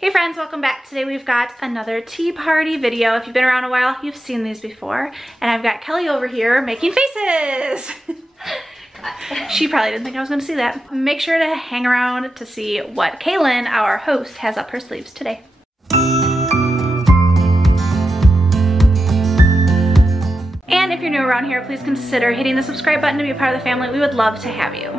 Hey friends, welcome back. Today we've got another tea party video. If you've been around a while, you've seen these before. And I've got Kelly over here making faces. She probably didn't think I was gonna see that. Make sure to hang around to see what Kaylin, our host, has up her sleeves today. And if you're new around here, please consider hitting the subscribe button to be a part of the family. We would love to have you.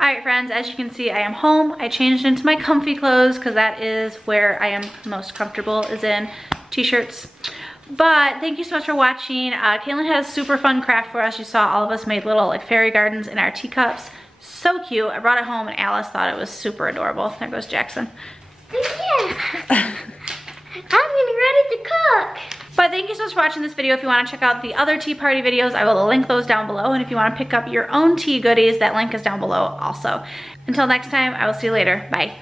Alright friends, as you can see, I am home. I changed into my comfy clothes because that is where I am most comfortable, is in t-shirts. But thank you so much for watching. Kaylin had a super fun craft for us. You saw all of us made little like fairy gardens in our teacups. So cute. I brought it home and Alice thought it was super adorable. There goes Jackson. Yeah. I'm getting ready to cook. But thank you so much for watching this video. If you want to check out the other tea party videos, I will link those down below. And if you want to pick up your own tea goodies, that link is down below also. Until next time, I will see you later. Bye.